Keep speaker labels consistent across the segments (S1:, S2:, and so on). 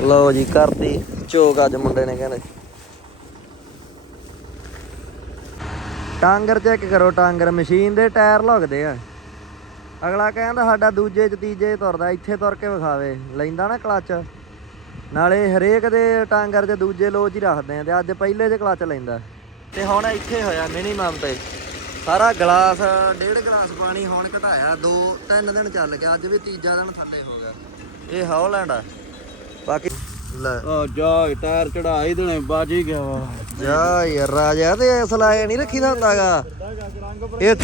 S1: ਲਓ ਜੀ, ਕਰਤੀ ਚੋਕ ਅੱਜ ਮੁੰਡੇ ਨੇ ਕਹਿੰਦੇ। ਟਾਂਗਰ ਚੈੱਕ ਕਰੋ, ਟਾਂਗਰ ਮਸ਼ੀਨ ਦੇ ਟਾਇਰ ਲੁਕਦੇ ਆ। ਅਗਲਾ ਕਹਿੰਦਾ ਸਾਡਾ ਦੂਜੇ ਚ ਤੀਜੇ ਤੁਰਦਾ, ਇੱਥੇ ਤੁਰ ਕੇ ਵਿਖਾਵੇ। ਲੈਂਦਾ ਨਾ ਕਲੱਚ। ਨਾਲੇ ਹਰੇਕ ਦੇ ਟਾਂਗਰ 'ਚ ਦੂਜੇ ਲੋਚ ਹੀ ਰੱਖਦੇ ਆ ਤੇ ਅੱਜ ਪਹਿਲੇ 'ਚ ਕਲਚ ਲੈਂਦਾ। ਤੇ ਹੁਣ ਇੱਥੇ ਹੋਇਆ ਮਿਨੀਮਮ ਤੇ। ਸਾਰਾ ਗਲਾਸ, ਡੇਢ ਗਲਾਸ ਪਾਣੀ ਹੁਣ ਘਟਾਇਆ। ਦੋ, ਤਿੰਨ ਦਿਨ ਚੱਲ ਗਿਆ, ਅੱਜ ਵੀ ਤੀਜਾ ਦਿਨ ਥੱਲੇ ਹੋ ਗਿਆ। ਇਹ ਹੌਲੈਂਡ ਆ। ਬਾਕੀ ਲੈ।
S2: ਆ ਜਾ ਟਾਇਰ ਚੜਾਈ ਦੇਣੇ ਬਾਜ ਹੀ ਗਿਆ ਵਾ।
S1: ਜਾ ਯਾਰ ਰਾਜਾ ਤੇ ਸਲਾਏ ਨਹੀਂ ਰੱਖੀਦਾ ਹੁੰਦਾਗਾ। ਇਹ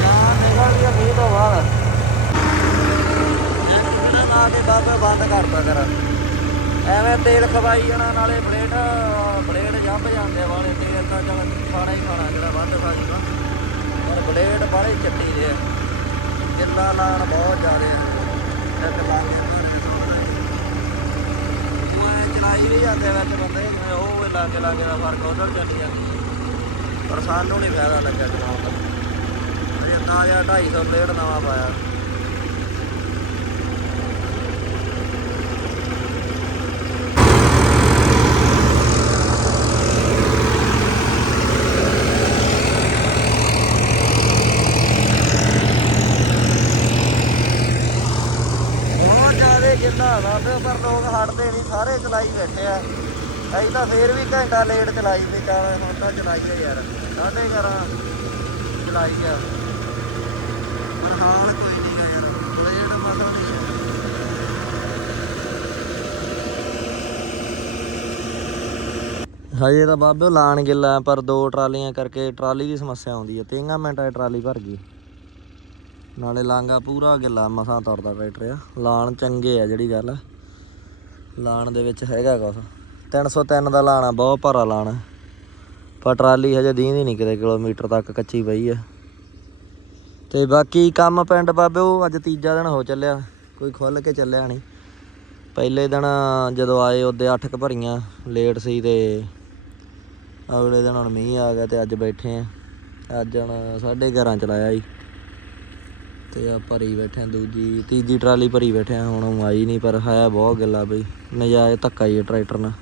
S1: ਜਾਨ ਨਿਕਲ ਗਿਆ ਮੀਂਹ ਤੋਂ ਬਾਅਦ ਇਹਨਾਂ ਕੇ ਬਾਬੇ ਬੰਦ ਕਰਤਾ ਕਰ ਐਵੇਂ ਤੇਲ ਖਵਾਈ ਜਾਣਾ, ਨਾਲੇ ਬਲੇਡ ਬਲੇਡ ਜੰਮ ਜਾਂਦੇ ਵਾਲੇ ਤੇਲ ਤਾਂ ਚਲ ਖਾਣਾ ਹੀ ਖਾਣਾ, ਜਿਹੜਾ ਵੱਧ ਖਾ ਜੂਗਾ। ਪਰ ਬਲੇਡ ਬਾਹਲੇ ਚੱਟੀ ਦੇ ਆ। ਲਾਣ ਬਹੁਤ ਜ਼ਿਆਦੇ ਆ। ਇੱਕ ਲਾ ਕੇ ਮੈਂ ਚਲਾਈ ਵੀ ਜਾਂਦੇ ਵਿੱਚ ਬੰਦੇ, ਜਿਵੇਂ ਉਹ ਲਾਗੇ ਲਾਗੇ ਦਾ ਫ਼ਰਕ ਉਧਰ ਚੱਲੀ ਜਾਂਦੀ ਪਰ ਸਾਨੂੰ ਨਹੀਂ ਫਾਇਦਾ ਲੱਗਾ ਚਲਾਉਣ ਦਾ। ਅਜੇ ਤਾਜ਼ਾ 250 ਪਲੇਟ ਨਵਾਂ ਪਾਇਆ ਬਹੁਤ ਜ਼ਿਆਦਾ ਕਿੰਨਾ ਬਾਬੇ ਪਰ ਲੋਕ ਹਟਦੇ ਚਲਾਈ ਬੈਠੇ ਆ। ਅਸੀਂ ਤਾਂ ਫੇਰ ਵੀ ਘੰਟਾ ਲੇਟ ਚਲਾਈ ਤੇ ਚੱਲ ਹੁਣ ਤਾਂ ਚਲਾਈਏ ਯਾਰ। ਸਾਢੇ ਘਰਾਂ ਚਲਾਈ ਆ। ਪਰ ਹਾਲ ਕੋਈ ਨਹੀਂ ਗਾ ਯਾਰ ਬਲੇਡ ਮਸਾ ਨਹੀਂ ਹੈ ਹਜੇ ਤਾਂ ਬਾਬੇ ਲਾਣ ਗਿੱਲਾ ਪਰ ਦੋ ਟਰਾਲੀਆਂ ਕਰਕੇ ਟਰਾਲੀ ਦੀ ਸਮੱਸਿਆ ਆਉਂਦੀ ਹੈ ਤੇਂਗਾ ਮਿੰਟਾਂ 'ਚ ਟਰਾਲੀ ਭਰ ਗਈ। ਨਾਲੇ ਲਾਂਗਾ ਪੂਰਾ ਗਿੱਲਾ, ਮਸਾਂ ਤੁਰਦਾ ਟਰੈਕਟਰ ਆ। ਲਾਣ ਚੰਗੇ ਆ ਜਿਹੜੀ ਗੱਲ ਲਾਣ ਦੇ ਵਿੱਚ ਹੈਗਾ ਕੁਛ। 303 ਦਾ ਲਾਣਾ ਬਹੁਤ ਭਾਰਾ ਲਾਣਾ ਪਰ ਟਰਾਲੀ ਹਜੇ ਦੀਂਦੀ ਨਹੀਂ ਕਿਤੇ, ਕਿਲੋਮੀਟਰ ਤੱਕ ਕੱਚੀ ਪਈ ਆ। ਤੇ ਬਾਕੀ ਕੰਮ ਪਿੰਡ ਬਾਬੇ, ਉਹ ਅੱਜ ਤੀਜਾ ਦਿਨ ਹੋ ਚੱਲਿਆ, ਕੋਈ ਖੁੱਲ ਕੇ ਚੱਲਿਆ ਨਹੀਂ। ਪਹਿਲੇ ਦਿਨ ਜਦੋਂ ਆਏ, ਉਹਦੇ 8 ਕ ਭਰੀਆਂ, ਲੇਟ ਸੀ ਤੇ ਅਗਲੇ ਦਿਨ ਹੁਣ ਮੀਂਹ ਆ ਗਿਆ ਤੇ ਅੱਜ ਬੈਠੇ ਆ। ਅੱਜ ਹੁਣ 11:30 ਚਲਾਇਆ ਜੀ ਤੇ ਆ ਭਰੀ ਬੈਠੇ ਦੂਜੀ, ਤੀਜੀ ਟਰਾਲੀ ਭਰੀ ਬੈਠੇ ਹੁਣ ਉਹ ਆਈ ਨਹੀਂ, ਪਰ ਹੈ ਬਹੁਤ ਗੱਲਾ ਬਈ ਨਜਾਇਜ਼ ਧੱਕਾ ਹੀ ਆ ਟਰੈਕਟਰ ਨਾਲ।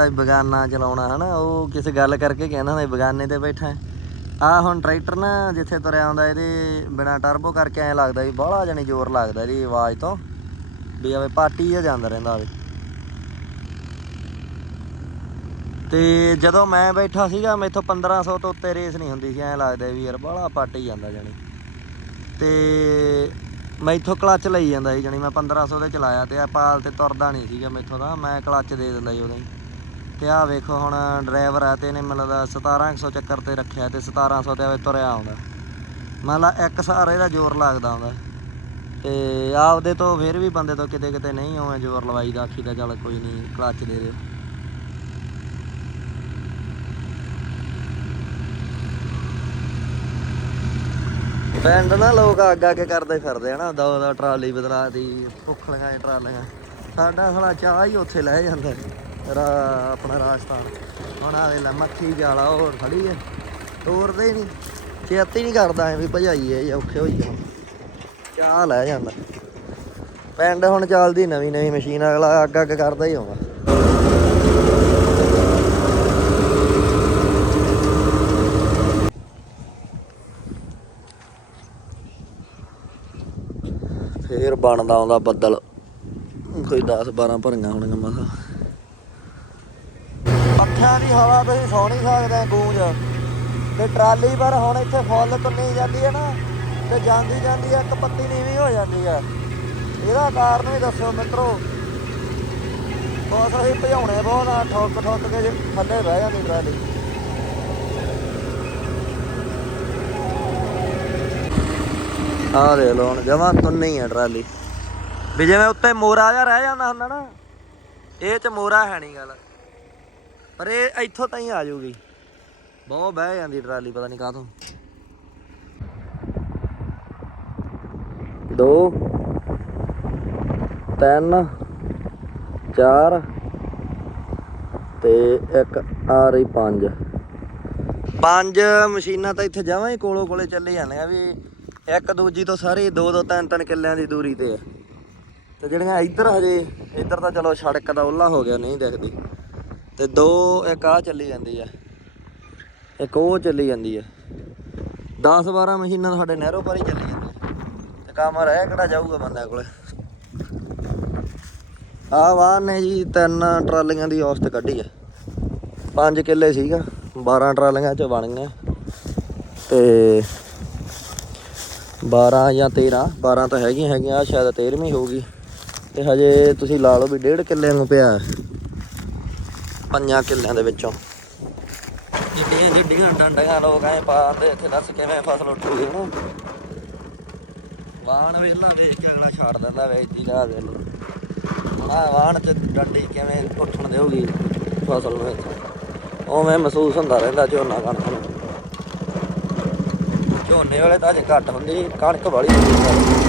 S1: ਅਗਲਾ ਵੀ ਬਗਾਨਾ ਚਲਾਉਣਾ, ਹਨਾ? ਉਹ ਕਿਸੇ ਗੱਲ ਕਰਕੇ ਕਹਿੰਦਾ ਹੁੰਦਾ ਵੀ ਬਗਾਨੇ ਤੇ ਬੈਠਾ ਆ ਹੁਣ ਟਰੈਕਟਰ ਨਾ ਜਿੱਥੇ ਤੁਰਿਆ ਆਉਂਦਾ ਇਹਦੇ ਬਿਨਾ ਟਰਬੋ ਕਰਕੇ ਐ ਲੱਗਦਾ ਵੀ ਬਾਹਲਾ ਜਣੀ ਜ਼ੋਰ ਲੱਗਦਾ ਇਹਦੀ ਆਵਾਜ਼ ਤੋਂ। ਵੀ ਆਵੇ ਪਾਟੀ ਜਿਹਾ ਜਾਂਦਾ ਰਹਿੰਦਾ ਆਵੇ ਤੇ ਜਦੋਂ ਮੈਂ ਬੈਠਾ ਸੀਗਾ, ਮੈਥੋਂ 1500 ਤੋਂ ਉੱਤੇ ਰੇਸ ਨਹੀਂ ਹੁੰਦੀ ਸੀ, ਐ ਲੱਗਦਾ ਵੀ ਯਾਰ ਬਾਹਲਾ ਪਾਟੀ ਜਾਂਦਾ ਜਣੀ। ਤੇ ਮੈਥੋਂ ਕਲੱਚ ਲਈ ਜਾਂਦਾ ਸੀ ਜਣੀ, ਮੈਂ 1500 ਤੇ ਚਲਾਇਆ ਤੇ ਆ ਪਾਲ ਤੇ ਤੁਰਦਾ ਨਹੀਂ ਸੀਗਾ ਮੈਥੋਂ ਦਾ ਮੈਂ ਕਲੱਚ ਦੇ ਦਿੰਦਾ ਜੀ ਉਦੋਂ ਤੇ ਆ ਵੇਖੋ ਹੁਣ ਡਰਾਈਵਰ ਆ ਤੇ ਇਹਨੇ ਮੈਨੂੰ ਲੱਗਦਾ 1700 ਚੱਕਰ ਤੇ ਰੱਖਿਆ ਤੇ 1700 ਤੇ ਤੁਰਿਆ ਆਉਂਦਾ। ਮੰਨ ਇੱਕ ਸਾਰ ਇਹਦਾ ਜ਼ੋਰ ਲੱਗਦਾ ਆਉਂਦਾ। ਤੇ ਆਪਦੇ ਤੋਂ ਫਿਰ ਵੀ ਬੰਦੇ ਤੋਂ ਕਿਤੇ ਕਿਤੇ ਨਹੀਂ ਉਵੇਂ ਜ਼ੋਰ ਲਵਾਈਦਾ, ਆਖੀ ਦਾ ਚੱਲ ਕੋਈ ਨਹੀਂ ਕਲੱਚ ਦੇ ਦਿਓ। ਪਿੰਡ ਨਾ ਲੋਕ ਅੱਗ ਅੱਗੇ ਕਰਦੇ ਫਿਰਦੇ ਹਨਾ ਦੋ ਦੋ ਟਰਾਲੀ ਬਦਲਾਤੀ ਭੁੱਖ ਲਗਾਏ ਟਰਾਲੀਆਂ। ਸਾਡਾ ਸਾਲਾ ਚਾਹ ਹੀ ਉੱਥੇ ਲੈ ਜਾਂਦਾ। ਆਪਣਾ ਰਾਜਸਥਾਨ। ਹੁਣ ਆ ਵੇਲਾ ਮੱਖੀ ਜਾਲਾ ਹੋਰ ਖੜੀ ਹੈ ਤੋਰਦੇ ਨਹੀਂ ਚੇਤੀ ਨਹੀਂ ਕਰਦਾ ਐ ਵੀ ਭਜਾਈਏ ਜਾਂ ਔਖੇ ਹੋਈ ਜਾਣਾ। ਚਾਹ ਲੈ ਜਾਂਦਾ। ਪਿੰਡ ਹੁਣ ਚੱਲਦੀ ਨਵੀਂ ਨਵੀਂ ਮਸ਼ੀਨ, ਅਗਲਾ ਅੱਗ ਅੱਗ ਕਰਦਾ ਹੀ ਆਉਂਦਾ। ਫੇਰ ਬਣਦਾ ਆਉਂਦਾ ਬੱਦਲ। ਕੋਈ 10 12 ਭਰੀਆਂ ਹੋਣਗੀਆਂ ਮਸਾ ਪੱਖਿਆਂ ਦੀ ਹਵਾ ਤੁਸੀਂ ਸੌ ਨਹੀਂ ਸਕਦੇ, ਗੂੰਜ। ਤੇ ਟਰਾਲੀ ਪਰ ਹੁਣ ਇੱਥੇ ਫੁੱਲ ਤੁੰਨੀ ਜਾਂਦੀ ਹੈ ਨਾ, ਤੇ ਜਾਂਦੀ ਜਾਂਦੀ ਇੱਕ ਪੱਤੀ ਨੀਵੀਂ ਹੋ ਜਾਂਦੀ ਹੈ। ਇਹਦਾ ਕਾਰਨ ਵੀ ਦੱਸਿਓ ਮਿੱਤਰੋ। ਬਹੁਤ ਅਸੀਂ ਭਜਾਉਣੇ ਬਹੁਤ ਆ, ਠੋਕ ਠੋਕ ਕੇ ਥੱਲੇ ਬਹਿ ਜਾਂਦੀ ਟਰਾਲੀ। ਆਹ ਦੇ ਲੋ ਹੁਣ, ਜਮਾ ਤੁੰਨੀ ਆ ਟਰਾਲੀ। ਵੀ ਜਿਵੇਂ ਉੱਤੇ ਮੋਰਾ ਜਿਹਾ ਰਹਿ ਜਾਂਦਾ ਹੁੰਦਾ ਨਾ, ਇਹ ਚ ਮੋਰਾ ਹੈ ਨਹੀਂ ਗੱਲ। ਪਰ ਇਹ ਇੱਥੋਂ ਤਾਈਂ ਆ ਜਾਊਗੀ। ਬਹੁਤ ਬਹਿ ਜਾਂਦੀ ਟਰਾਲੀ, ਪਤਾ ਨਹੀਂ ਕਾਹਤੋਂ। ਦੋ, ਤਿੰਨ, ਚਾਰ ਤੇ ਇੱਕ ਆ ਰਹੀ ਪੰਜ। ਪੰਜ ਮਸ਼ੀਨਾਂ ਤਾਂ ਇੱਥੇ ਜਾਵਾਂ ਹੀ ਕੋਲੋਂ ਕੋਲੇ ਚੱਲੇ ਜਾਂਦੀਆਂ ਵੀ ਇੱਕ ਦੂਜੀ ਤੋਂ ਸਾਰੀ ਦੋ ਦੋ ਤਿੰਨ ਤਿੰਨ ਕਿੱਲਿਆਂ ਦੀ ਦੂਰੀ ਤੇ ਆ। ਤੇ ਜਿਹੜੀਆਂ ਇੱਧਰ ਹਜੇ, ਇੱਧਰ ਤਾਂ ਚਲੋ ਸੜਕ ਦਾ ਉੱਲਾ ਹੋ ਗਿਆ, ਨਹੀਂ ਦਿਖਦੀ। ਤੇ ਦੋ, ਇੱਕ ਆ ਚੱਲੀ ਜਾਂਦੀ ਆ। ਇੱਕ ਉਹ ਚੱਲੀ ਜਾਂਦੀ ਆ। 10 12 ਮਸ਼ੀਨਾਂ ਸਾਡੇ ਨਹਿਰੋਂ ਪਰ ਹੀ ਚੱਲੀ ਜਾਂਦੀਆਂ ਤੇ ਕੰਮ ਰਹਿ ਕਿਹੜਾ ਜਾਊਗਾ ਬੰਦਾ ਕੋਲੇ। ਆ ਵਾਹਨ ਨੇ ਜੀ ਤਿੰਨ ਟਰਾਲੀਆਂ ਦੀ ਔਸਤ ਕੱਢੀ ਆ। 5 ਕਿੱਲੇ ਸੀਗਾ 12 ਟਰਾਲੀਆਂ ਚ ਬਣ ਗਈਆਂ। ਤੇ 12 ਜਾਂ 13 12 ਤਾਂ ਹੈਗੀਆਂ ਹੈਗੀਆਂ ਆ ਸ਼ਾਇਦ 13ਵੀਂ ਹੋਊਗੀ। ਤੇ ਹਜੇ ਤੁਸੀਂ ਲਾ ਲਓ ਵੀ ਡੇਢ ਕਿੱਲੇ ਨੂੰ ਪਿਆ। ਪੰਜਾਂ ਕਿੱਲਿਆਂ ਦੇ ਵਿੱਚੋਂ ਜਿੱਡੀਆਂ ਜਿੱਡੀਆਂ ਡੰਡੀਆਂ ਲੋਕ ਐ ਪਾਉਂਦੇ ਇੱਥੇ ਦੱਸ ਕਿਵੇਂ ਫਸਲ ਉੱਠੂਗੀ ਨਾ ਵਾਹਣ ਵੇਲਾ ਵੇਖ ਕੇ ਅਗਲਾ ਛੱਡ ਦਿੰਦਾ ਵੇ ਇੱਦੀ ਦੇ ਲੋ ਆ ਵਾਹਣ ਚ ਡੰਡੀ ਕਿਵੇਂ ਉੱਠਣ ਦੇਊਗੀ ਫਸਲ ਨੂੰ ਉਵੇਂ ਮਹਿਸੂਸ ਹੁੰਦਾ ਰਹਿੰਦਾ ਝੋਨਾ ਕਣਕ ਨੂੰ ਝੋਨੇ ਵਾਲੇ ਤਾਂ ਅਜੇ ਘੱਟ ਹੁੰਦੀ ਕਣਕ ਵਾਲੀ ਹੁੰਦੀ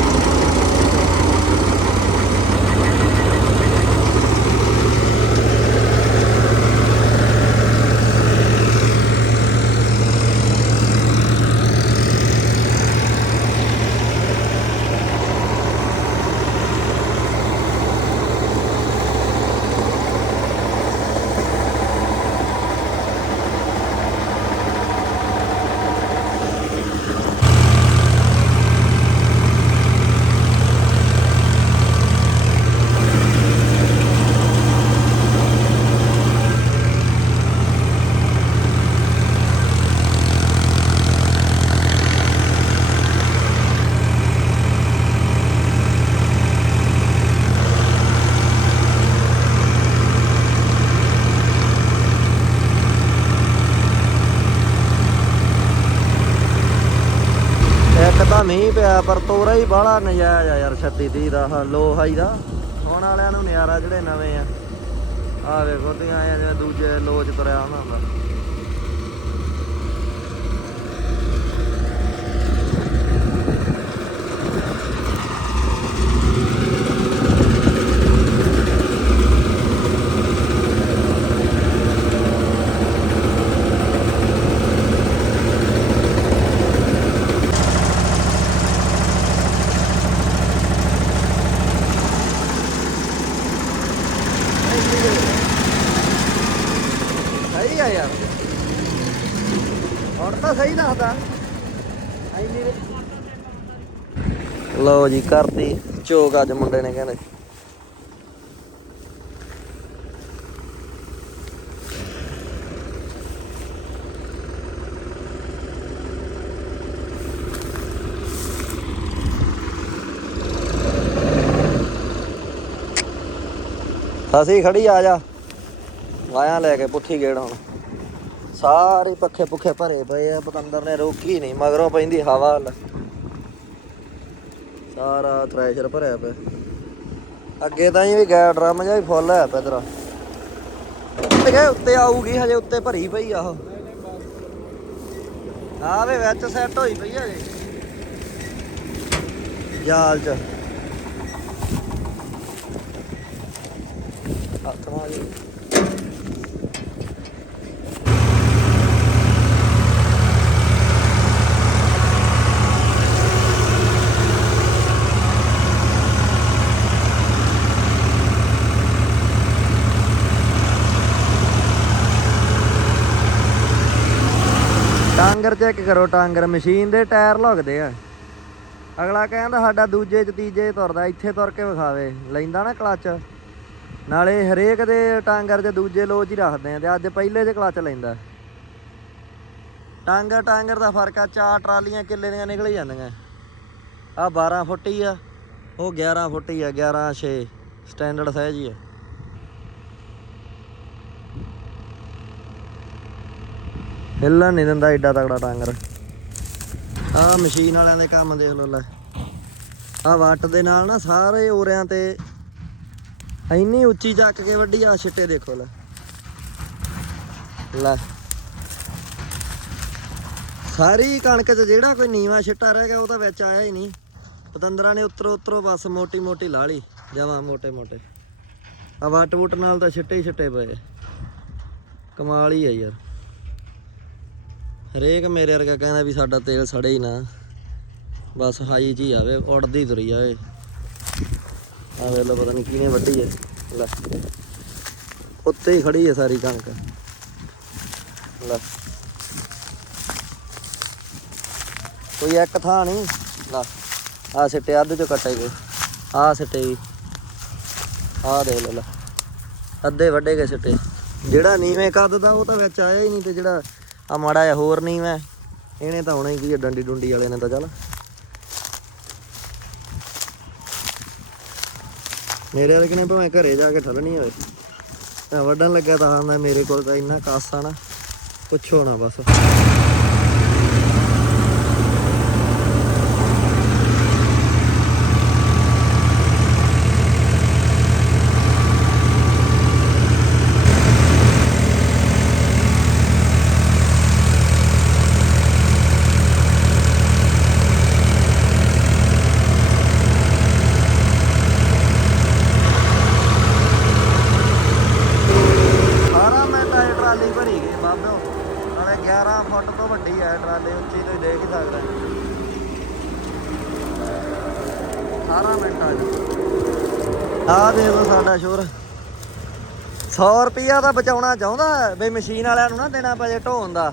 S1: ਹੈ ਮੀਂਹ ਪਿਆ, ਪਰ ਤੋਰਾ ਹੀ ਬਾਹਲਾ ਨਜਾਇਜ਼ ਆ ਯਾਰ 36 30 ਦਾ ਲੋਹਾਈ ਦਾ। ਹੁਣ ਵਾਲਿਆਂ ਨੂੰ ਨਜ਼ਾਰਾ ਜਿਹੜੇ ਨਵੇਂ ਆ। ਆ ਵੇਖੋ ਤੀ ਆਏ ਜਿਵੇਂ ਦੂਜੇ ਲੋ ਚ ਤੁਰਿਆ ਉਹਨਾਂ ਦਾ ਸਹੀ ਆ ਯਾਰ ਹੁਣ ਤਾਂ ਸਹੀ ਦੱਸਦਾ। ਲਓ ਜੀ ਕਰਤੀ ਚੋਕ ਅੱਜ ਮੁੰਡੇ ਨੇ ਕਹਿੰਦੇ। ਅਸੀਂ ਖੜੀ ਆ ਜਾ। ਵਾਇਆ ਲੈ ਕੇ ਪੁੱਠੀ ਗੇੜ ਹੁਣ। ਸਾਰੇ ਪੱਖੇ ਪੁੱਖੇ ਭਰੇ ਪਏ ਆ, ਪਤੰਦਰ ਨੇ ਰੋਕੀ ਨਹੀਂ ਮਗਰੋਂ ਪੈਂਦੀ ਹਵਾ ਸਾਰਾ ਥ੍ਰੈਸ਼ਰ ਭਰਿਆ ਪਿਆ। ਅੱਗੇ ਤਾਂ ਹੀ ਵੀ ਗੈਰ ਡਰਮ ਜਿਹਾ ਵੀ ਫੁੱਲ ਹੈ ਪਿਆ ਤੇਰਾ। ਉੱਤੇ ਉੱਤੇ ਆਊਗੀ, ਹਜੇ ਉੱਤੇ ਭਰੀ ਪਈ ਆ ਉਹ। ਆ ਵੇ ਵਿੱਚ ਸੈੱਟ ਹੋਈ ਪਈ ਆ ਜੀ ਜਾਲ ਚ। ਹੱਥ ਮਾਰ। ਟਾਂਗਰ ਚੈੱਕ ਕਰੋ, ਟਾਂਗਰ ਮਸ਼ੀਨ ਦੇ ਟਾਇਰ ਲੁਕਦੇ ਆ। ਅਗਲਾ ਕਹਿੰਦਾ ਸਾਡਾ ਦੂਜੇ ਚ ਤੀਜੇ ਤੁਰਦਾ, ਇੱਥੇ ਤੁਰ ਕੇ ਵਿਖਾਵੇ। ਲੈਂਦਾ ਨਾ ਕਲੱਚ। ਨਾਲੇ ਹਰੇਕ ਦੇ ਟਾਂਗਰ 'ਚ ਦੂਜੇ ਲੋਚ ਹੀ ਰੱਖਦੇ ਆ ਤੇ ਅੱਜ ਪਹਿਲੇ 'ਚ ਕਲਚ ਲੈਂਦਾ। ਟਾਂਗਰ ਟਾਂਗਰ ਦਾ ਫ਼ਰਕ ਆ, ਚਾਰ ਟਰਾਲੀਆਂ ਕਿੱਲੇ ਦੀਆਂ ਨਿਕਲ ਜਾਂਦੀਆਂ। ਆ 12 ਫੁੱਟ ਹੀ ਆ, ਉਹ 11 ਫੁੱਟ ਹੀ ਆ 11 6 ਸਟੈਂਡਰਡ ਸਾਈਜ਼ ਹੀ ਆ। ਹਿੱਲਣ ਨਹੀਂ ਦਿੰਦਾ ਏਡਾ ਤਗੜਾ ਟਾਂਗਰ ਆ ਮਸ਼ੀਨ ਵਾਲਿਆਂ ਦੇ ਕੰਮ ਦੇਖ ਲੋ ਲੈ। ਆ ਵੱਟ ਦੇ ਨਾਲ ਨਾ ਸਾਰੇ ਓਰਿਆਂ ਤੇ ਇੰਨੀ ਉੱਚੀ ਚੱਕ ਕੇ ਵੱਡੀ ਆ ਛਿੱਟੇ ਦੇਖੋ ਲੈ। ਲੈ। ਸਾਰੀ ਕਣਕ 'ਚ ਜਿਹੜਾ ਕੋਈ ਨੀਵਾ ਛਿੱਟਾ ਰਹਿ ਗਿਆ, ਉਹ ਤਾਂ ਵਿੱਚ ਆਇਆ ਹੀ ਨਹੀਂ। ਪਤੰਦਰਾਂ ਨੇ ਉੱਤਰੋ ਉੱਤਰੋ ਬਸ ਮੋਟੀ ਮੋਟੀ ਲਾ ਲਈ, ਜਮਾ ਮੋਟੇ ਮੋਟੇ। ਆ ਵੱਟ ਵੁੱਟ ਨਾਲ ਤਾਂ ਛਿੱਟੇ ਹੀ ਛਿੱਟੇ ਪਏ। ਕਮਾਲ ਹੀ ਆ ਯਾਰ। ਹਰੇਕ ਮੇਰੇ ਵਰਗਾ ਕਹਿੰਦਾ ਵੀ ਸਾਡਾ ਤੇਲ ਸੜੇ ਹੀ ਨਾ। ਬਸ ਹਾਈ ਜੀ ਆਵੇ, ਉੜਦੀ ਤੁਰੀ ਜਾਵੇ। ਆ ਵੇ ਲੋ ਪਤਾ ਨਹੀਂ ਕਿਹਨੇ ਵੱਢੀ ਹੈ ਲੈ। ਉੱਤੇ ਹੀ ਖੜੀ ਹੈ ਸਾਰੀ ਕਣਕ। ਲੈ। ਕੋਈ ਇੱਕ ਥਾਂ ਨਹੀਂ ਲੈ। ਆ ਸਿੱਟੇ, ਅੱਧ ਚੋਂ ਕੱਟੇ ਗਏ। ਆ ਸਿੱਟੇ ਵੀ ਆ ਦੇਖ ਲੈ। ਅੱਧੇ ਵੱਡੇ ਗਏ ਸਿੱਟੇ। ਜਿਹੜਾ ਨੀਵੇਂ ਕੱਦ ਦਾ, ਉਹ ਤਾਂ ਵਿੱਚ ਆਇਆ ਹੀ ਨਹੀਂ ਤੇ ਜਿਹੜਾ ਆ ਮਾੜਾ ਜਿਹਾ ਹੋਰ ਨੀਵਾਂ ਇਹਨੇ ਤਾਂ ਹੋਣਾ ਹੀ ਕੀ ਆ, ਡੰਡੀ ਡੁੰਡੀ ਵਾਲੇ ਨੇ ਤਾਂ ਚੱਲ। ਮੇਰੇ ਵਰਗੇ ਨੇ ਭਾਵੇਂ ਘਰੇ ਜਾ ਕੇ ਠੱਲਣੀ ਹੋਵੇ। ਮੈਂ ਵੱਢਣ ਲੱਗਾ ਤਾਂ ਹਾਂ ਮੈਂ ਮੇਰੇ ਕੋਲ ਤਾਂ ਇੰਨਾ ਕਾਸਾ ਨਾ। ਪੁੱਛੋ ਨਾ ਬਸ। 18 ਮਿੰਟਾਂ ਆ ਦੇ ਸਾਡਾ ਸ਼ੋਰ। 100 ਰੁਪਿਆ ਤਾਂ ਬਚਾਉਣਾ ਚਾਹੁੰਦਾ ਬਈ ਮਸ਼ੀਨ ਵਾਲਿਆਂ ਨੂੰ ਨਾ ਦੇਣਾ ਪਏ ਢੋਣ ਦਾ।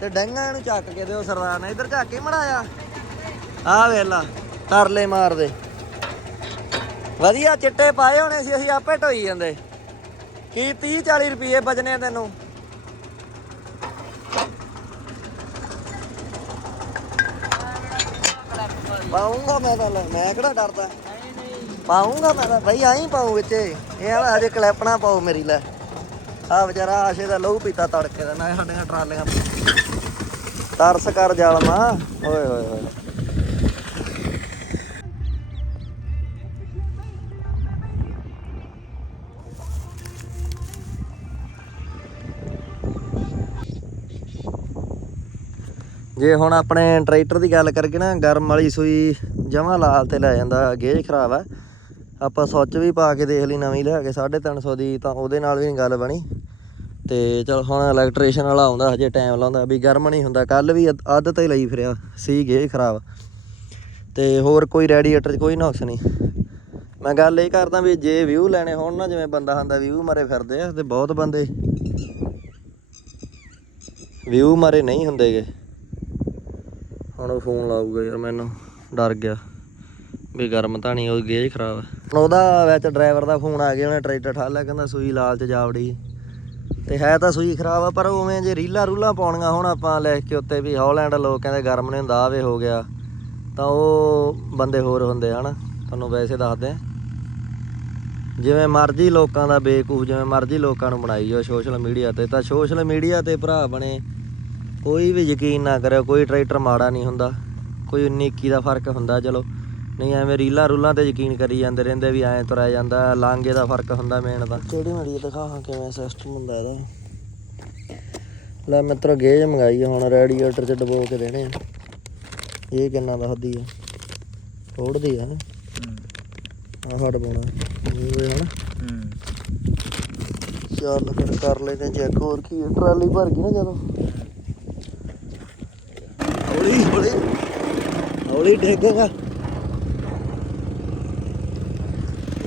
S1: ਤੇ ਡੰਗਾਂ ਨੂੰ ਚੱਕ ਕੇ ਦਿਓ ਸਰਦਾਰ ਨੇ। ਇੱਧਰ ਝਾਕੀ ਮੜਾਇਆ। ਆ ਵੇਲਾ ਤਰਲੇ ਮਾਰਦੇ। ਵਧੀਆ ਚਿੱਟੇ ਪਾਏ ਹੋਣੇ ਸੀ, ਅਸੀਂ ਆਪੇ ਢੋਈ ਜਾਂਦੇ। ਕੀ 30 40 ਰੁਪਏ ਬਚਨੇ ਤੈਨੂੰ। ਪਾਉਂਗਾ ਮੈਂ ਤਾਂ ਲੈ, ਮੈਂ ਕਿਹੜਾ ਡਰਦਾ? ਪਾਉਂਗਾ ਮੈਂ ਤਾਂ ਬਈ ਆਈ ਪਾਉ ਵਿੱਚ। ਇਹ ਵਾਲਾ ਹਜੇ ਕਲੈਪਣਾ ਪਾਉ ਮੇਰੀ ਲੈ। ਆ ਵਿਚਾਰਾ ਆਸ਼ੇ ਦਾ ਲਹੂ ਪੀਤਾ ਤੜਕੇ ਦਾ ਨਾ ਸਾਡੀਆਂ ਟਰਾਲੀਆਂ ਤਰਸ ਕਰ ਜਾਲਮਾ। ਓਏ ਹੋਏ ਹੋਏ ਜੇ ਹੁਣ ਆਪਣੇ ਟਰੈਕਟਰ ਦੀ ਗੱਲ ਕਰਕੇ ਨਾ, ਗਰਮ ਵਾਲੀ ਸੂਈ ਜਮਾ ਲਾਲ ਤੇ ਲੈ ਜਾਂਦਾ, ਗੇਜ ਖਰਾਬ ਆ। ਆਪਾਂ ਸੁੱਚ ਵੀ ਪਾ ਕੇ ਦੇਖ ਲਈ ਨਵੀਂ ਲਿਆ ਕੇ 350 ਦੀ ਤਾਂ ਉਹਦੇ ਨਾਲ ਵੀ ਨਹੀਂ ਗੱਲ ਬਣੀ। ਤੇ ਚਲ ਹੁਣ ਇਲੈਕਟ੍ਰੀਸ਼ੀਅਨ ਵਾਲਾ ਆਉਂਦਾ, ਹਜੇ ਟਾਈਮ ਲਾਉਂਦਾ, ਵੀ ਗਰਮ ਨਹੀਂ ਹੁੰਦਾ ਕੱਲ ਵੀ ਅੱਧ- ਅੱਧ ਤੇ ਲਈ ਫਿਰਿਆ, ਸੀ ਗੇਜ ਖਰਾਬ। ਤੇ ਹੋਰ ਕੋਈ ਰੈਡੀਏਟਰ 'ਚ ਕੋਈ ਨੁਕਸ ਨਹੀਂ ਮੈਂ ਗੱਲ ਇਹ ਕਰਦਾ ਵੀ ਜੇ ਵਿਊ ਲੈਣੇ ਹੋਣ ਨਾ, ਜਿਵੇਂ ਬੰਦਾ ਹੁੰਦਾ ਵਿਊ ਮਾਰੇ ਫਿਰਦੇ ਆ, ਤੇ ਬਹੁਤ ਬੰਦੇ। ਵਿਊ ਮਾਰੇ ਨਹੀਂ ਹੁੰਦੇਗੇ। ਹੁਣ ਉਹ ਫੋਨ ਲਾਊਗਾ ਯਾਰ ਮੈਨੂੰ, ਡਰ ਗਿਆ। ਵੀ ਗਰਮ ਤਾਂ ਨਹੀਂ, ਉਹ ਗੇਜ ਖਰਾਬ ਹੈ ਹੁਣ ਉਹਦਾ ਵਿੱਚ ਡਰਾਈਵਰ ਦਾ ਫੋਨ ਆ ਗਿਆ, ਉਹਨੇ ਟਰੈਕਟਰ ਠਾ ਲਿਆ, ਕਹਿੰਦਾ ਸੂਈ ਲਾਲ ਚ ਜਾਵੜੀ ਤੇ ਹੈ ਤਾਂ ਸੂਈ ਖਰਾਬ ਆ, ਪਰ ਉਵੇਂ ਜੇ ਰੀਲਾਂ ਰੂਲਾਂ ਪਾਉਣੀਆਂ ਹੁਣ ਆਪਾਂ ਲਿਖ ਕੇ ਉੱਤੇ ਵੀ ਹੌਲੈਂਡ ਲੋਕ ਕਹਿੰਦੇ ਗਰਮ ਨਹੀਂ ਹੁੰਦਾ ਆਵੇ ਹੋ ਗਿਆ। ਤਾਂ ਉਹ ਬੰਦੇ ਹੋਰ ਹੁੰਦੇ ਹਨ? ਤੁਹਾਨੂੰ ਵੈਸੇ ਦੱਸਦੇ ਜਿਵੇਂ ਮਰਜ਼ੀ ਲੋਕਾਂ ਦਾ ਬੇਕੂਫ, ਜਿਵੇਂ ਮਰਜ਼ੀ ਲੋਕਾਂ ਨੂੰ ਬਣਾਈ ਜਾਓ ਸੋਸ਼ਲ ਮੀਡੀਆ ਤੇ, ਤਾਂ ਸੋਸ਼ਲ ਮੀਡੀਆ ਤੇ ਭਰਾ ਬਣੇ। ਕੋਈ ਵੀ ਯਕੀਨ ਨਾ ਕਰਿਓ ਕੋਈ ਟਰੈਕਟਰ ਮਾੜਾ ਨਹੀਂ ਹੁੰਦਾ। ਕੋਈ 19 21 ਦਾ ਫ਼ਰਕ ਹੁੰਦਾ ਚਲੋ। ਨਹੀਂ ਐਵੇਂ ਰੀਲਾਂ ਰੂਲਾਂ ਤੇ ਯਕੀਨ ਕਰੀ ਜਾਂਦੇ ਰਹਿੰਦੇ ਵੀ ਐਂ ਤੁਰਿਆ ਜਾਂਦਾ ਲਾਂਗੇ ਦਾ ਫ਼ਰਕ ਹੁੰਦਾ ਮੇਨ ਦਾ ਕਿਹੜੀ ਮੜੀ ਦਿਖਾ ਹਾਂ ਕਿਵੇਂ ਸਿਸਟਮ ਹੁੰਦਾ ਇਹਦਾ। ਲੈ ਮਿੱਤਰੋ ਗੇਜ ਮੰਗਾਈ ਹੁਣ ਰੈਡੀਏਟਰ ਚ ਡਬੋ ਕੇ ਦੇਣੇ ਆ। ਇਹ ਕਿੰਨਾ ਦੱਸਦੀ ਆ? ਥੋੜਦੀ ਆ ਆ ਹਟ ਪਾਉਣਾ। ਇਹ ਹਨਾ ਚੱਲ ਫਿਰ ਕਰ ਲੈਦੇ ਚੈੱਕ ਹੋਰ ਕੀ ਟਰਾਲੀ ਭਰ ਗਈ ਨਾ ਜਦੋਂ ਹੌਲੀ ਹੌਲੀ ਹੌਲੀ ਡੇਗੇਗਾ।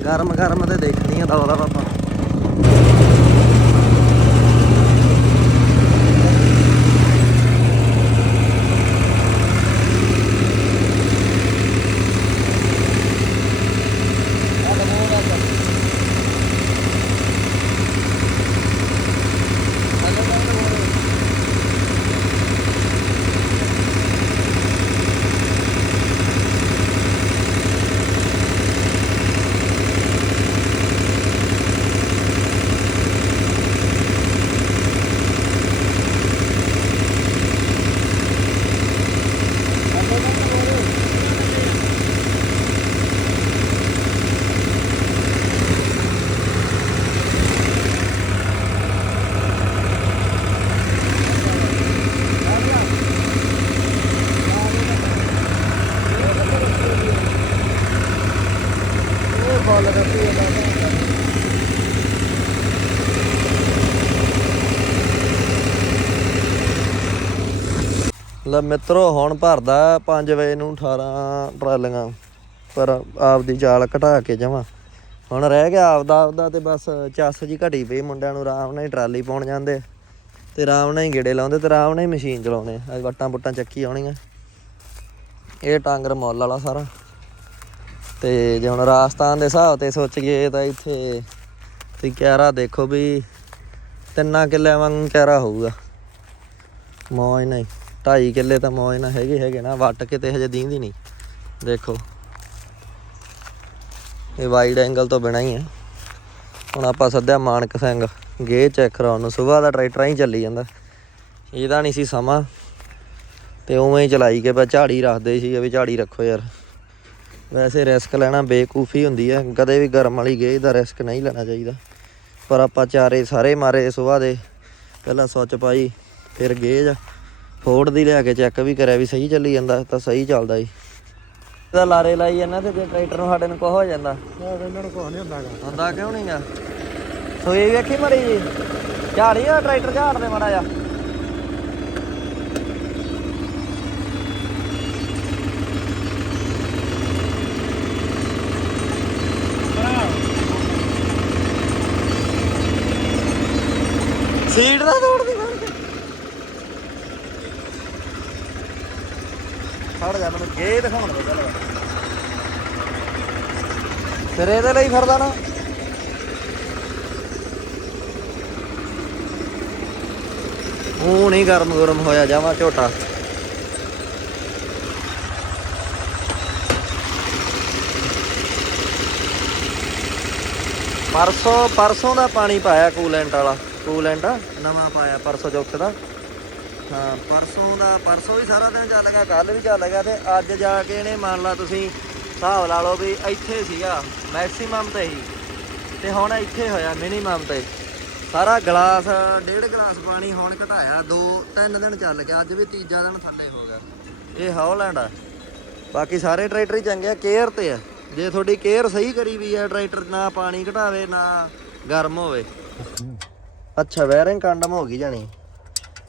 S1: ਗਰਮ ਗਰਮ ਤੇ ਦੇਖਣੀ ਆ ਦਵਾ ਪਾਪਾ ਲੈ ਮਿੱਤਰੋ, ਹੁਣ ਭਰਦਾ 5 ਵਜੇ ਨੂੰ 18 ਟਰਾਲੀਆਂ, ਪਰ ਆਪਦੀ ਜਾਲ ਘਟਾ ਕੇ ਜਮਾ ਹੁਣ ਰਹਿ ਗਿਆ ਆਪਦਾ ਆਪਦਾ ਤੇ ਬਸ ਚੱਸ ਜੀ ਘਟੀ ਪਈ, ਮੁੰਡਿਆਂ ਨੂੰ ਆਰਾਮ ਨਾਲ ਹੀ ਟਰਾਲੀ ਪਾਉਣ ਜਾਂਦੇ। ਤੇ ਆਰਾਮ ਨਾਲ ਹੀ ਗੇੜੇ ਲਾਉਂਦੇ ਤੇ ਆਰਾਮ ਨਾਲ ਹੀ ਮਸ਼ੀਨ ਚਲਾਉਂਦੇ ਅੱਜ ਵੱਟਾਂ ਬੁੱਟਾਂ ਚੱਕੀ ਆਉਣੀਆਂ। ਇਹ ਟਾਂਗਰ ਮੁੱਲ ਵਾਲਾ ਸਾਰਾ। ਤੇ ਜੇ ਹੁਣ ਰਾਜਸਥਾਨ ਦੇ ਹਿਸਾਬ ਤੇ ਸੋਚੀਏ ਤਾਂ ਇੱਥੇ ਤੇ ਕਿਆਰਾ ਦੇਖੋ ਵੀ ਤਿੰਨਾਂ ਕਿੱਲੇ ਵਾਂਗ ਕਿਆਰਾ ਹੋਊਗਾ। ਮੌਜ ਨਹੀਂ ਢਾਈ ਕਿੱਲੇ ਤਾਂ ਮੌਜ ਨਾਲ ਹੈਗੇ ਹੈਗੇ ਨਾ, ਵੱਟ ਕੇ ਤੇ ਹਜੇ ਦੀਂਦੀ ਨਹੀਂ। ਦੇਖੋ। ਇਹ ਵਾਈਡ ਐਂਗਲ ਤੋਂ ਬਿਨਾ ਹੀ ਹੈ ਹੁਣ ਆਪਾਂ ਸੱਦਿਆ ਮਾਨਕ ਸਿੰਘ ਗੇ ਚੈੱਕ ਕਰਾਉਣ ਨੂੰ। ਸਵੇਰ ਦਾ ਟਰੈਕਟਰ ਹੀ ਚੱਲੀ ਜਾਂਦਾ। ਇਹਦਾ ਨਹੀਂ ਸੀ ਸਮਾਂ। ਤੇ ਉਵੇਂ ਹੀ ਚਲਾਈ ਕੇ ਬਸ ਝਾੜੀ ਰੱਖਦੇ ਸੀ ਵੀ ਝਾੜੀ ਰੱਖੋ ਯਾਰ। ਵੈਸੇ ਰਿਸਕ ਲੈਣਾ ਬੇਕੂਫੀ ਹੁੰਦੀ ਹੈ ਕਦੇ ਵੀ ਗਰਮ ਵਾਲੀ ਗੇਜ ਦਾ ਰਿਸਕ ਨਹੀਂ ਲੈਣਾ ਚਾਹੀਦਾ। ਪਰ ਆਪਾਂ ਚਾਰੇ ਸਾਰੇ ਮਾਰੇ ਸਵੇਰ ਦੇ। ਪਹਿਲਾਂ ਸੱਚ ਪਾਈ, ਫਿਰ ਗੇਜ ਫੋਰਡ ਦੀ ਲਿਆ ਕੇ ਚੈੱਕ ਵੀ ਕਰਿਆ ਵੀ ਸਹੀ ਚੱਲੀ ਜਾਂਦਾ ਤਾਂ ਸਹੀ ਚੱਲਦਾ ਜੀ। ਇਹਦਾ ਲਾਰੇ ਲਾਈ ਜਾਂਦਾ ਤੇ ਟਰੈਕਟਰ ਨੂੰ ਸਾਡੇ ਨੂੰ ਕੁਝ ਹੋ ਜਾਂਦਾ।
S2: ਇਹਨਾਂ ਨੂੰ ਕੋਈ ਨਹੀਂ ਹੁੰਦਾਗਾ
S1: ਹੁੰਦਾ ਕਿਉਂ ਨਹੀਂਗਾ ਸੋ ਇਹ ਵੇਖੀ ਮੜੀ ਜੀ। ਝਾੜੀ ਆ ਟਰੈਕਟਰ ਝਾੜ ਦੇ ਮੜਾ ਜਾ ਸੀਟ ਨਾ ਤੋੜਦੀ ਜਾ ਮੈਨੂੰ ਗੇ ਦਿਖਾਉਣ ਦੇ ਚੱਲ ਫਿਰ ਇਹਦੇ ਲਈ ਫਿਰਦਾ ਨਾ। ਉਹ ਨਹੀਂ ਗਰਮ ਗਰਮ ਹੋਇਆ ਜਾਵਾ ਝੋਟਾ। ਪਰਸੋਂ ਪਰਸੋਂ ਦਾ ਪਾਣੀ ਪਾਇਆ ਕੂਲੈਂਟ ਵਾਲਾ। ਕੂਲੈਂਟ ਨਵਾਂ ਪਾਇਆ ਪਰਸੋਂ ਚੌਥੇ ਦਾ। ਹਾਂ, ਪਰਸੋਂ ਦਾ ਪਰਸੋਂ ਵੀ ਸਾਰਾ ਦਿਨ ਚੱਲ ਗਿਆ ਕੱਲ ਵੀ ਚੱਲ ਗਿਆ ਤੇ ਅੱਜ ਜਾ ਕੇ ਇਹਨੇ ਮੰਨ ਲਾ ਤੁਸੀਂ ਹਿਸਾਬ ਲਾ ਲਓ ਵੀ ਇੱਥੇ ਸੀਗਾ ਮੈਕਸਿਮਮ ਤੇ ਹੀ। ਤੇ ਹੁਣ ਇੱਥੇ ਹੋਇਆ ਮਿਨੀਮਮ ਤੇ। ਸਾਰਾ ਗਲਾਸ, ਡੇਢ ਗਲਾਸ ਪਾਣੀ ਹੁਣ ਘਟਾਇਆ, ਦੋ, ਤਿੰਨ ਦਿਨ ਚੱਲ ਗਿਆ, ਅੱਜ ਵੀ ਤੀਜਾ ਦਿਨ ਥੱਲੇ ਹੋ ਗਿਆ। ਇਹ ਹੌਲੈਂਡ ਆ। ਬਾਕੀ ਸਾਰੇ ਟਰੈਕਟਰ ਹੀ ਚੰਗੇ ਆ, ਕੇਅਰ ਤੇ ਆ। ਜੇ ਤੁਹਾਡੀ ਕੇਅਰ ਸਹੀ ਕਰੀ ਵੀ ਆ ਟਰੈਕਟਰ, ਨਾ ਪਾਣੀ ਘਟਾਵੇ, ਨਾ ਗਰਮ ਹੋਵੇ। ਅੱਛਾ ਵੈਰਿੰਗ ਕੰਡਮ ਹੋ ਗਈ ਜਾਣੀ।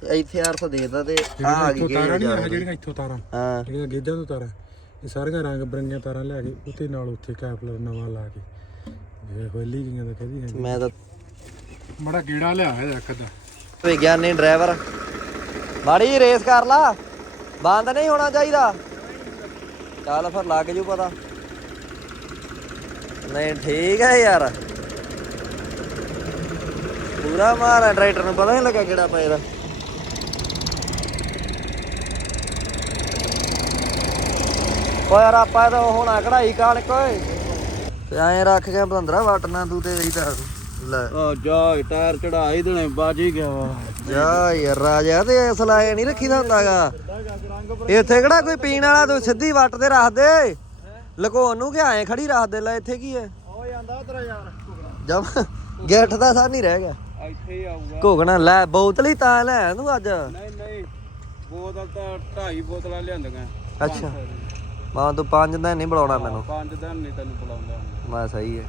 S1: ਇੱਥੇ ਅਰਥ ਦੇਖਦਾ ਤੇ ਆ ਆ ਗਈ
S2: ਤਾਰਾਂ ਨਹੀਂ ਆ ਜਿਹੜੀਆਂ ਇੱਥੋਂ ਤਾਰਾਂ
S1: ਹਾਂ।
S2: ਜਿਹੜੀਆਂ ਗੇਜਾਂ ਤੋਂ ਤਾਰਾਂ ਇਹ ਸਾਰੀਆਂ ਰੰਗ ਬਰੰਗੀਆਂ ਤਾਰਾਂ ਲੈ ਕੇ ਉੱਤੇ ਨਾਲ ਉੱਥੇ ਕੈਪਲਰ ਨਵਾਂ ਲਾ ਕੇ। ਇਹ ਹੋਲੀ ਗਈਆਂ ਤਾਂ ਕਹਦੀ ਹੈ
S1: ਮੈਂ ਤਾਂ
S2: ਮੜਾ ਗੇੜਾ ਲਿਆ ਹੈ ਇੱਕ ਦਾ
S1: ਵਿਗਿਆਨੀ ਡਰਾਈਵਰ। ਮਾੜੀ ਰੇਸ ਕਰ ਲਾ। ਬੰਦ ਨਹੀਂ ਹੋਣਾ ਚਾਹੀਦਾ। ਚੱਲ ਫਿਰ ਲੱਗ ਜੂ ਪਤਾ। ਨਹੀਂ ਠੀਕ ਹੈ ਯਾਰ। ਪੂਰਾ ਮਾਰ ਟਰੈਕਟਰ ਨੂੰ ਪਤਾ ਨਹੀਂ ਲੱਗਾ ਕਿਹੜਾ ਪਏਦਾ ਓਏ ਯਾਰ ਆਪਾਂ ਤਾਂ ਹੁਣ ਆ ਕਢਾਈ ਕਾਲ ਕੋਏ ਤੇ ਐਂ ਰੱਖ ਕੇ ਬੰਦਰਾ ਵਟਣਾ ਤੂੰ ਤੇ ਇਹੀ ਤਾਂ ਲੈ।
S2: ਆ ਜਾ ਟਾਇਰ ਚੜਾ ਹੀ ਦੇਣੇ ਬਾਜ ਗਿਆ ਵਾ।
S1: ਜਾ ਯਾਰ ਰਾਜਾ ਤੇ ਸਲਾਏ ਨਹੀਂ ਰੱਖੀਦਾ ਹੁੰਦਾਗਾ। ਇੱਥੇ ਕਿਹੜਾ ਕੋਈ ਪੀਣ ਵਾਲਾ ਤੂੰ ਸਿੱਧੀ ਵੱਟ ਤੇ ਰੱਖ ਦੇ। ਲਕੋਣ ਨੂੰ ਕਿ ਐਂ ਖੜੀ ਰੱਖ ਦੇ ਲੈ ਇੱਥੇ ਕੀ ਹੈ
S2: ਹੋ ਜਾਂਦਾ ਤੇਰਾ ਯਾਰ।
S1: ਜਮ ਗੇਟ ਦਾ ਸਾਹ ਨਹੀਂ ਰਹਿ ਗਿਆ।
S2: ਇੱਥੇ ਹੀ ਆਊਗਾ।
S1: ਘੋਗਣਾ ਲੈ ਬੋਤਲ ਹੀ ਤਾਂ ਲੈ ਤੂੰ ਅੱਜ।
S2: ਨਹੀਂ ਨਹੀਂ ਬੋਤਲ ਤਾਂ ਢਾਈ ਬੋਤਲਾਂ ਲਿਆਂਦੀਆਂ।
S1: ਅੱਛਾ। ਮਾਂ ਤੂੰ ਪੰਜ ਦਿਨ ਨਹੀਂ ਬੁਲਾਉਣਾ ਮੈਨੂੰ।
S2: ਪੰਜ ਦਿਨ ਨਹੀਂ ਤੈਨੂੰ ਬੁਲਾਉਂਦਾ।
S1: ਮੈਂ ਸਹੀ ਹੈ।